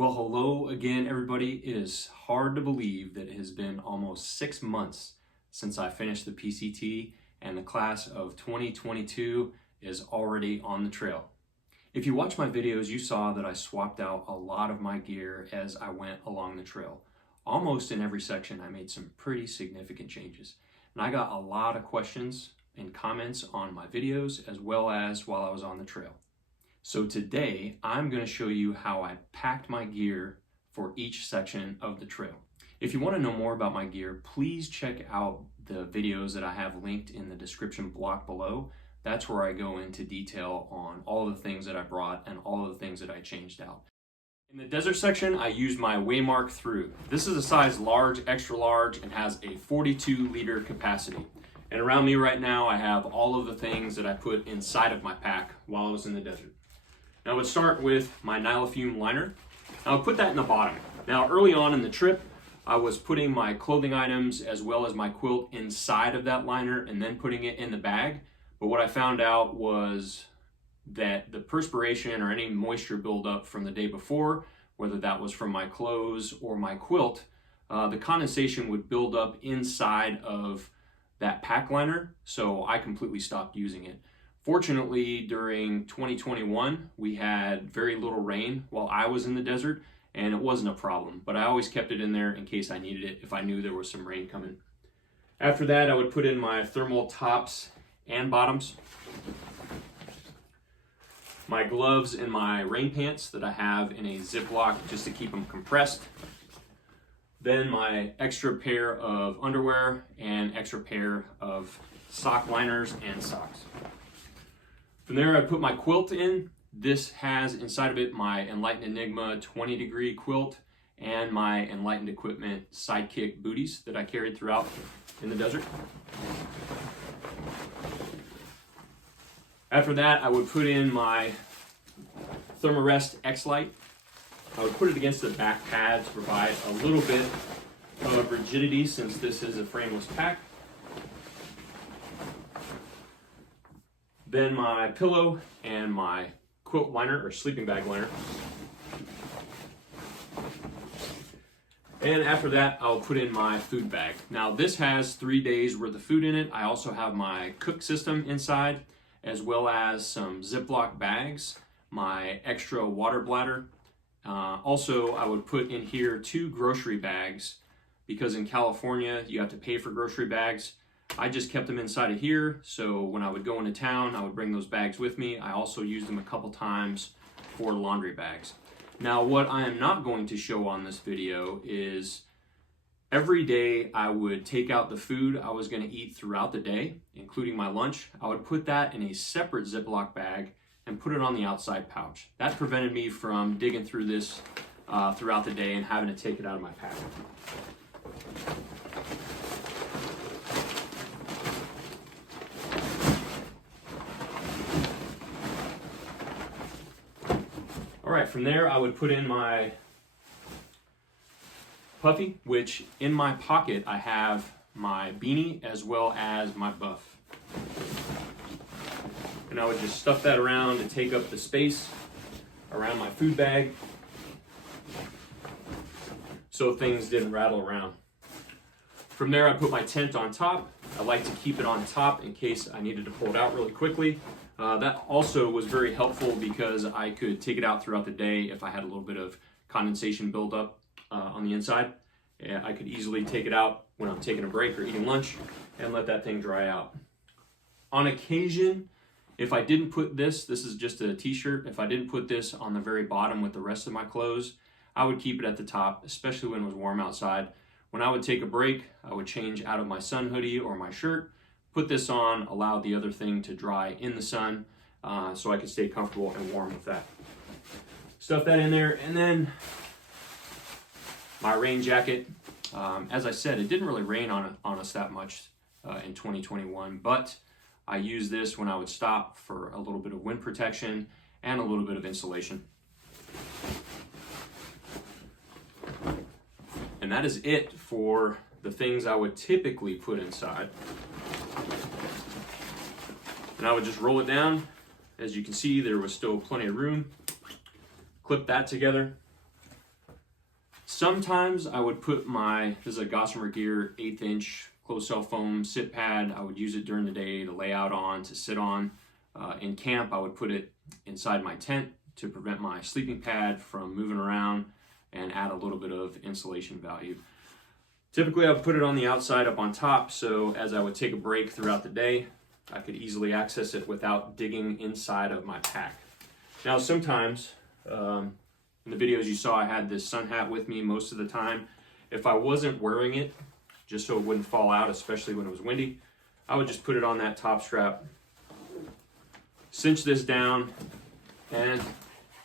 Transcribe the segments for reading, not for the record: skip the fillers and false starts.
Well, hello again, everybody. It is hard to believe that it has been almost 6 months since I finished the PCT, and the class of 2022 is already on the trail. If you watch my videos, you saw that I swapped out a lot of my gear as I went along the trail. Almost in every section, I made some pretty significant changes. And I got a lot of questions and comments on my videos as well as while I was on the trail. So today, I'm going to show you how I packed my gear for each section of the trail. If you want to know more about my gear, please check out the videos that I have linked in the description block below. That's where I go into detail on all of the things that I brought and all of the things that I changed out. In the desert section, I used my Waymark Thru. This is a size large, extra large, and has a 42-liter capacity. And around me right now, I have all of the things that I put inside of my pack while I was in the desert. Now, I would start with my Nylofume liner. I would put that in the bottom. Now, early on in the trip, I was putting my clothing items as well as my quilt inside of that liner and then putting it in the bag. But what I found out was that the perspiration or any moisture buildup from the day before, whether that was from my clothes or my quilt, the condensation would build up inside of that pack liner, so I completely stopped using it. Fortunately, during 2021, we had very little rain while I was in the desert, and it wasn't a problem, but I always kept it in there in case I needed it if I knew there was some rain coming. After that, I would put in my thermal tops and bottoms, my gloves and my rain pants that I have in a Ziploc just to keep them compressed, then my extra pair of underwear and extra pair of sock liners and socks. From there, I put my quilt in. This has inside of it my Enlightened Enigma 20-degree quilt and my Enlightened Equipment Sidekick booties that I carried throughout in the desert. After that, I would put in my Thermarest X-Lite. I would put it against the back pad to provide a little bit of rigidity since this is a frameless pack. Then my pillow and my quilt liner or sleeping bag liner. And after that, I'll put in my food bag. Now this has 3 days worth of food in it. I also have my cook system inside, as well as some Ziploc bags, my extra water bladder. Also, I would put in here 2 grocery bags because in California, you have to pay for grocery bags. I just kept them inside of here, so when I would go into town, I would bring those bags with me. I also used them a couple times for laundry bags. Now, what I am not going to show on this video is every day I would take out the food I was going to eat throughout the day, including my lunch. I would put that in a separate Ziploc bag and put it on the outside pouch. That prevented me from digging through this throughout the day and having to take it out of my pack. All right, from there I would put in my puffy, which in my pocket I have my beanie as well as my buff. And I would just stuff that around to take up the space around my food bag so things didn't rattle around. From there I put my tent on top. I like to keep it on top in case I needed to pull it out really quickly. That also was very helpful because I could take it out throughout the day if I had a little bit of condensation buildup on the inside. I could easily take it out when I'm taking a break or eating lunch and let that thing dry out. On occasion, if I didn't put this is just a t-shirt, if I didn't put this on the very bottom with the rest of my clothes, I would keep it at the top, especially when it was warm outside. When I would take a break, I would change out of my sun hoodie or my shirt, put this on, allow the other thing to dry in the sun so I could stay comfortable and warm with that. Stuff that in there, and then my rain jacket. As I said, it didn't really rain on us that much in 2021, but I used this when I would stop for a little bit of wind protection and a little bit of insulation. And that is it for the things I would typically put inside. And I would just roll it down. As you can see, there was still plenty of room. Clip that together. Sometimes I would put this is a Gossamer Gear 1/8 inch closed cell foam sit pad. I would use it during the day to lay out on, to sit on. In camp, I would put it inside my tent to prevent my sleeping pad from moving around and add a little bit of insulation value. Typically, I would put it on the outside up on top, so as I would take a break throughout the day, I could easily access it without digging inside of my pack. Now, sometimes, in the videos you saw, I had this sun hat with me most of the time. If I wasn't wearing it, just so it wouldn't fall out, especially when it was windy, I would just put it on that top strap, cinch this down, and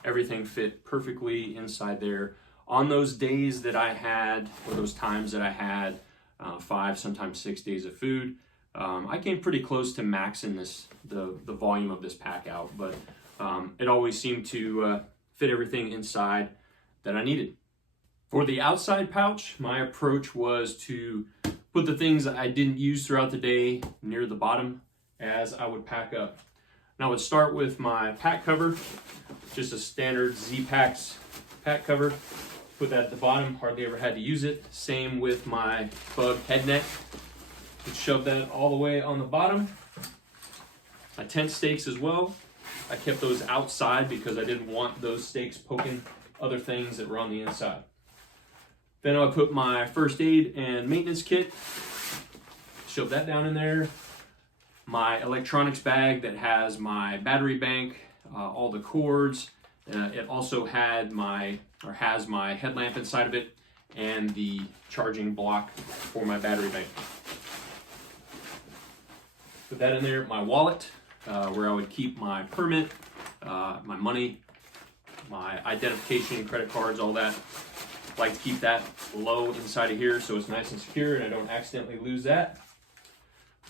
everything fit perfectly inside there. On those days that I had, or those times that I had 5, sometimes 6 days of food, I came pretty close to maxing the volume of this pack out, but it always seemed to fit everything inside that I needed. For the outside pouch, my approach was to put the things that I didn't use throughout the day near the bottom as I would pack up. Now I would start with my pack cover, just a standard Z-Packs pack cover. Put that at the bottom, hardly ever had to use it. Same with my bug head net. Would shove that all the way on the bottom. My tent stakes as well. I kept those outside because I didn't want those stakes poking other things that were on the inside. Then I would put my first aid and maintenance kit, shove that down in there. My electronics bag that has my battery bank, all the cords. It also had has my headlamp inside of it and the charging block for my battery bank. Put that in there. My wallet, where I would keep my permit, my money, my identification, credit cards, all that. Like to keep that low inside of here so it's nice and secure and I don't accidentally lose that.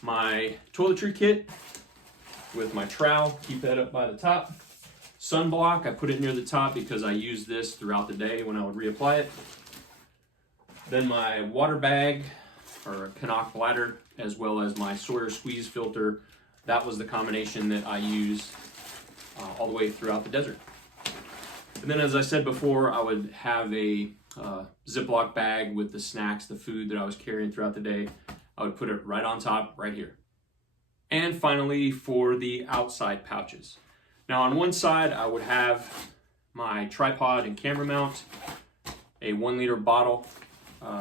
My toiletry kit with my trowel, keep that up by the top. Sunblock, I put it near the top because I use this throughout the day when I would reapply it. Then my water bag, or a Canuck bladder, as well as my Sawyer squeeze filter. That was the combination that I used all the way throughout the desert. And then, as I said before, I would have a Ziploc bag with the snacks, the food that I was carrying throughout the day. I would put it right on top, right here. And finally, for the outside pouches. Now, on one side, I would have my tripod and camera mount, a 1 liter bottle,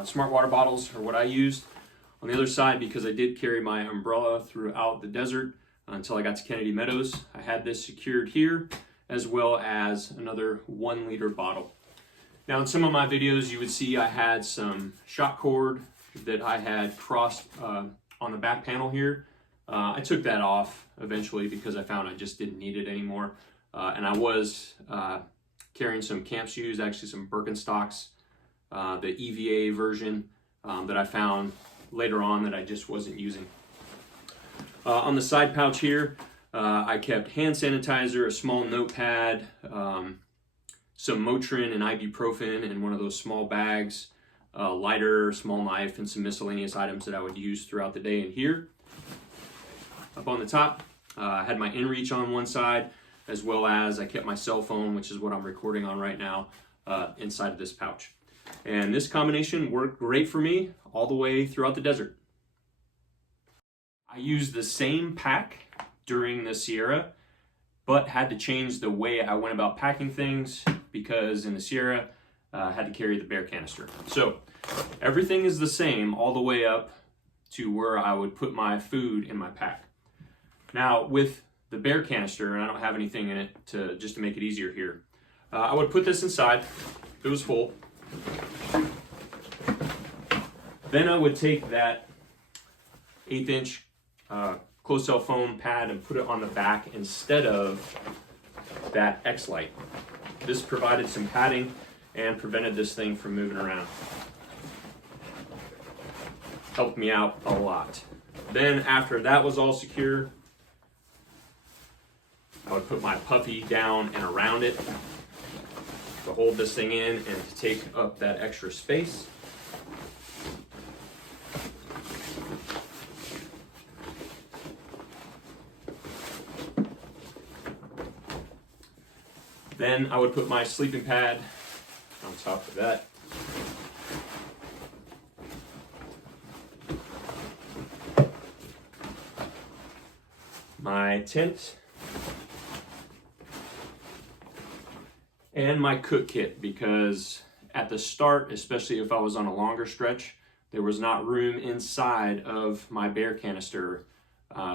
smart water bottles are what I used. On the other side, because I did carry my umbrella throughout the desert until I got to Kennedy Meadows, I had this secured here, as well as another 1 liter bottle. Now, in some of my videos, you would see I had some shot cord that I had crossed on the back panel here. I took that off eventually because I found I just didn't need it anymore. And I was carrying some camp shoes, actually some Birkenstocks, the EVA version that I found later on that I just wasn't using. On the side pouch here, I kept hand sanitizer, a small notepad, some Motrin and ibuprofen in one of those small bags, a lighter, small knife, and some miscellaneous items that I would use throughout the day in here. Up on the top, I had my inReach on one side, as well as I kept my cell phone, which is what I'm recording on right now, inside of this pouch. And this combination worked great for me all the way throughout the desert. I used the same pack during the Sierra, but had to change the way I went about packing things because in the Sierra, I had to carry the bear canister. So everything is the same all the way up to where I would put my food in my pack. Now with the bear canister, and I don't have anything in it just to make it easier here, I would put this inside if it was full. Then I would take that 1/8 inch closed cell foam pad and put it on the back instead of that X-Lite. This provided some padding and prevented this thing from moving around. Helped me out a lot. Then after that was all secure, I would put my puffy down and around it to hold this thing in and to take up that extra space. Then I would put my sleeping pad on top of that. my tent, and my cook kit, because at the start, especially if I was on a longer stretch, there was not room inside of my bear canister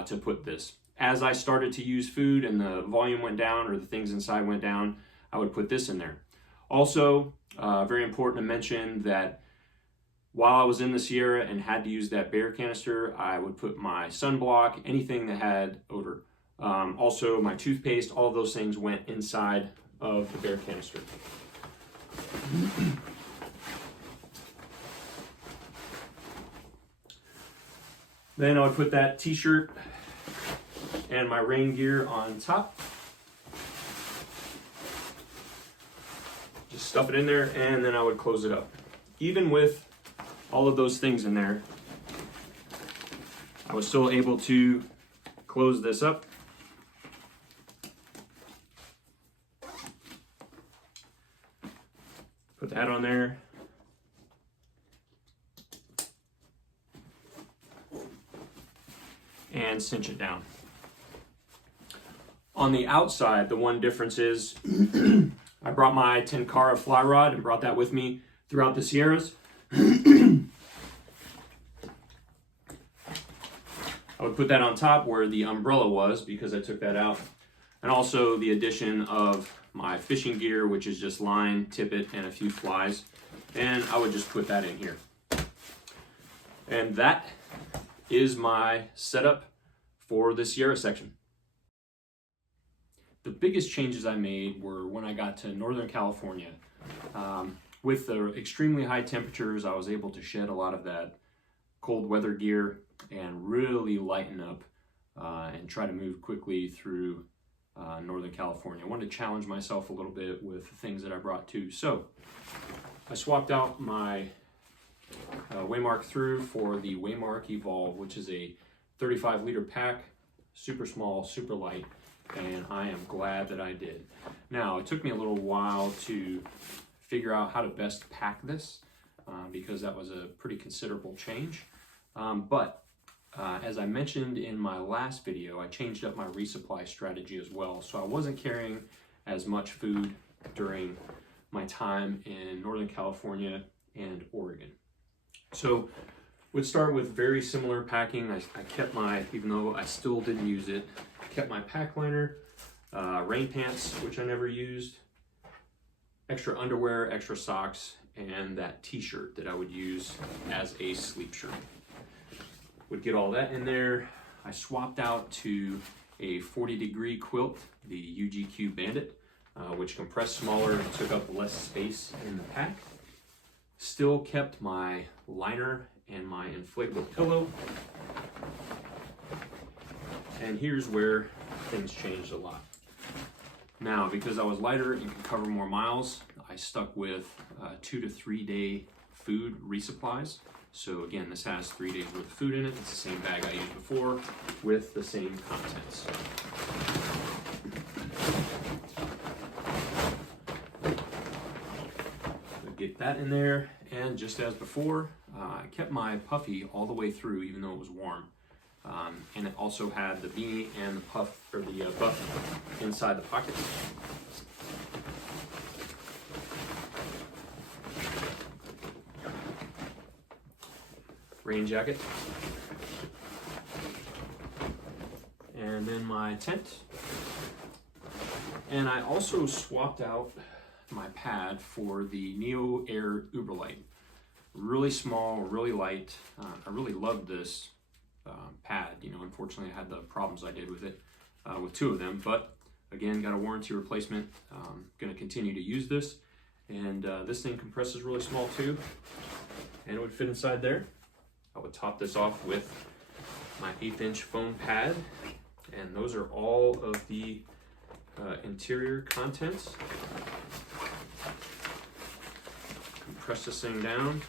to put this. As I started to use food and the volume went down or the things inside went down, I would put this in there. Also, very important to mention that while I was in the Sierra and had to use that bear canister, I would put my sunblock, anything that had odor. Also, my toothpaste, all of those things went inside of the bear canister. Then I would put that t-shirt and my rain gear on top. Just stuff it in there, and then I would close it up. Even with all of those things in there, I was still able to close this up. Put that on there. And cinch it down. On the outside, the one difference is I brought my Tenkara fly rod and brought that with me throughout the Sierras. I would put that on top where the umbrella was, because I took that out. And also the addition of my fishing gear, which is just line, tippet, and a few flies. And I would just put that in here. And that is my setup for the Sierra section. The biggest changes I made were when I got to Northern California. With the extremely high temperatures, I was able to shed a lot of that cold weather gear and really lighten up and try to move quickly through Northern California. I wanted to challenge myself a little bit with the things that I brought too. So I swapped out my Waymark Thru for the Waymark Evolve, which is a 35-liter pack, super small, super light, and I am glad that I did. Now, it took me a little while to figure out how to best pack this because that was a pretty considerable change. But as I mentioned in my last video, I changed up my resupply strategy as well. So I wasn't carrying as much food during my time in Northern California and Oregon. So we'd start with very similar packing. I kept my, even though I still didn't use it, kept my pack liner, rain pants, which I never used, extra underwear, extra socks, and that t-shirt that I would use as a sleep shirt. Would get all that in there. I swapped out to a 40-degree quilt, the UGQ Bandit, which compressed smaller and took up less space in the pack. Still kept my liner and my inflatable pillow. And here's where things changed a lot. Now, because I was lighter, you can cover more miles, I stuck with 2 to 3 day food resupplies. So again, this has 3 days worth of food in it. It's the same bag I used before with the same contents. So get that in there, and just as before, I kept my puffy all the way through, even though it was warm. And it also had the beanie and the puff, or the buff inside the pockets. Rain jacket. And then my tent. And I also swapped out my pad for the Neo Air Uberlight. Really small, really light. I really loved this pad. You know, unfortunately I had the problems I did with it, with 2 of them, but again, got a warranty replacement. Going to continue to use this, and this thing compresses really small too, and it would fit inside there. I would top this off with my 1/8-inch foam pad, and those are all of the interior contents. Compress this thing down.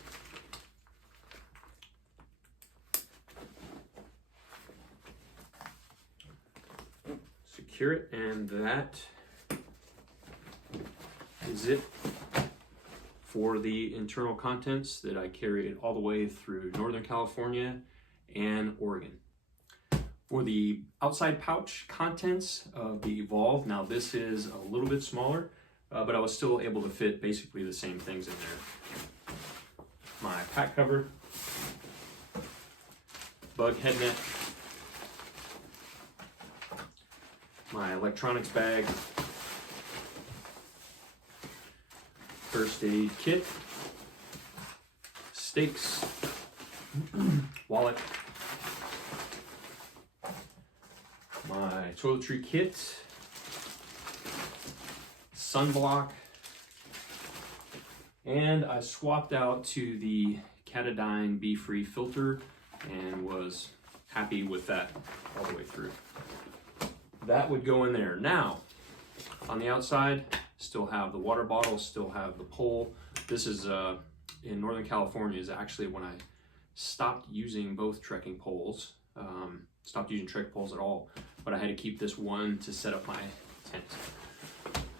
Secure it, and that is it for the internal contents that I carried all the way through Northern California and Oregon. For the outside pouch contents of the Evolve, now this is a little bit smaller, but I was still able to fit basically the same things in there. My pack cover, bug head net, my electronics bag, first aid kit, stakes, wallet, my toiletry kit, sunblock, and I swapped out to the Catadine Be-Free filter and was happy with that all the way through. That would go in there. Now, on the outside, still have the water bottle, still have the pole. This is in Northern California is actually when I stopped using both trekking poles, stopped using trek poles at all, but I had to keep this one to set up my tent.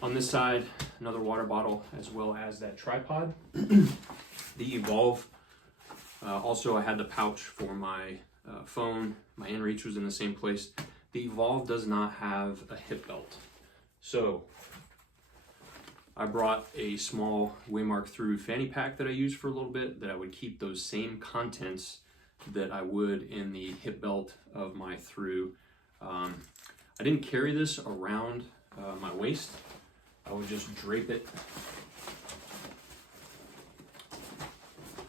On this side, another water bottle as well as that tripod. The Evolve, also I had the pouch for my phone. My inReach was in the same place. The Evolve does not have a hip belt. So I brought a small Waymark Thru fanny pack that I used for a little bit, that I would keep those same contents that I would in the hip belt of my Thru. I didn't carry this around my waist. I would just drape it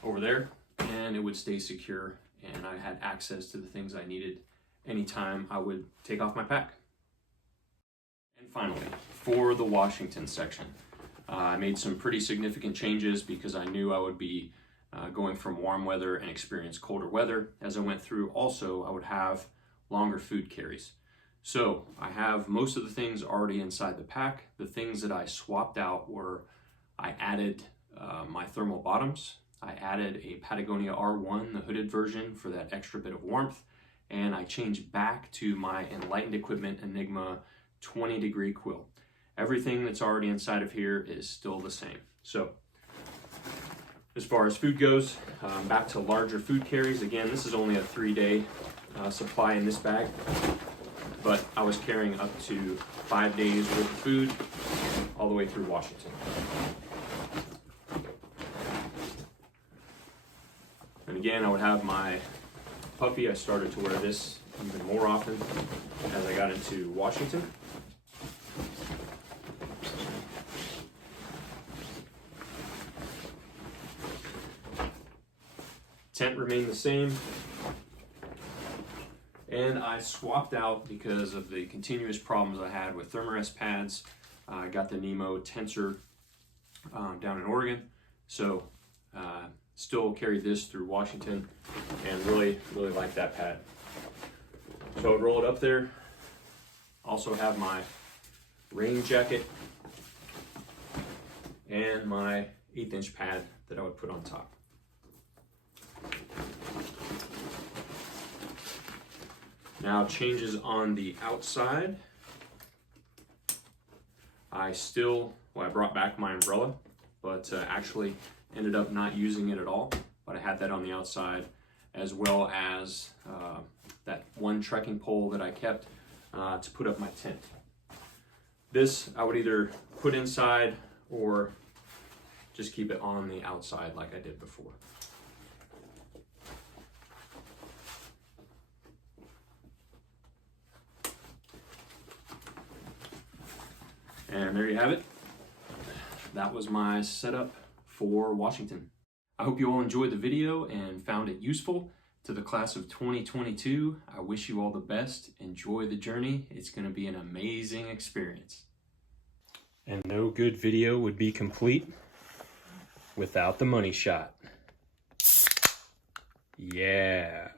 over there and it would stay secure, and I had access to the things I needed anytime I would take off my pack. And finally, for the Washington section, I made some pretty significant changes because I knew I would be going from warm weather and experience colder weather. As I went through, also I would have longer food carries. So I have most of the things already inside the pack. The things that I swapped out were, I added my thermal bottoms. I added a Patagonia R1, the hooded version, for that extra bit of warmth. And I changed back to my Enlightened Equipment Enigma 20-degree quill. Everything that's already inside of here is still the same. So as far as food goes, back to larger food carries. Again, this is only a 3-day supply in this bag, but I was carrying up to 5 days worth of food all the way through Washington. And again, I would have my puffy. I started to wear this even more often as I got into Washington. Tent remained the same, and I swapped out because of the continuous problems I had with Thermarest pads. I got the Nemo Tensor down in Oregon, so still carried this through Washington and really like that pad. So I would roll it up there. Also have my rain jacket and my 1/8 inch pad that I would put on top. Now, changes on the outside. I brought back my umbrella, but actually ended up not using it at all. But I had that on the outside, as well as that one trekking pole that I kept to put up my tent. This I would either put inside or just keep it on the outside like I did before. And there you have it. That was my setup for Washington. I hope you all enjoyed the video and found it useful. To the class of 2022, I wish you all the best. Enjoy the journey. It's going to be an amazing experience. And no good video would be complete without the money shot. Yeah.